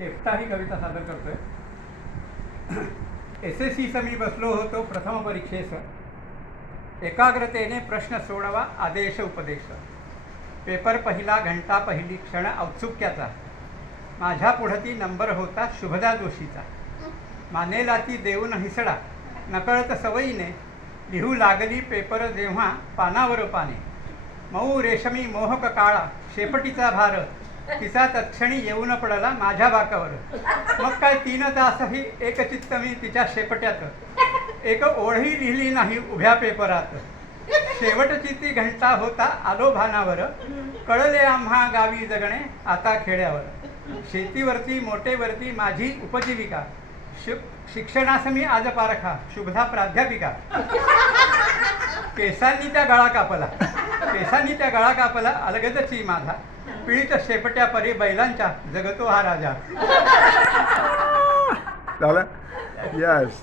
एकटा ही कविता सादर करतोय. एस एस सीचं मी बसलो होतो प्रथम परीक्षेस एकाग्रतेने प्रश्न सोडवा आदेश उपदेश. पेपर पहिला घंटा पहिली क्षण औत्सुक्याचा. माझ्या पुढती नंबर होता शुभदा जोशीचा. मानेला ती देऊन हिसडा. नकळत सवयीने. लिहू लागली पेपर जेव्हा पानावर पाने. मऊ रेशमी मोहक काळा शेपटीचा भार तिचा तत्क्षणी येऊन पडला माझ्या बाकावर. मग काय तीन तासही एकचित्त मी तिच्या शेपट्यात. एक ओळही लिहिली नाही उभ्या पेपरात. शेवटची ती घंटा होता आलो भानावर. कळले आम्हा गावी जगणे आता खेड्यावर. शेतीवरती मोटेवरती माझी उपजीविका. शि शिक्षणास मी आज पारखा शुभधा प्राध्यापिका. केसांनी त्या गळा कापला. केसांनी त्या गळा कापला अलगदची माझा. पीडित शेपट्या परी बैलांच्या जगतो हा राजा. झालं? येस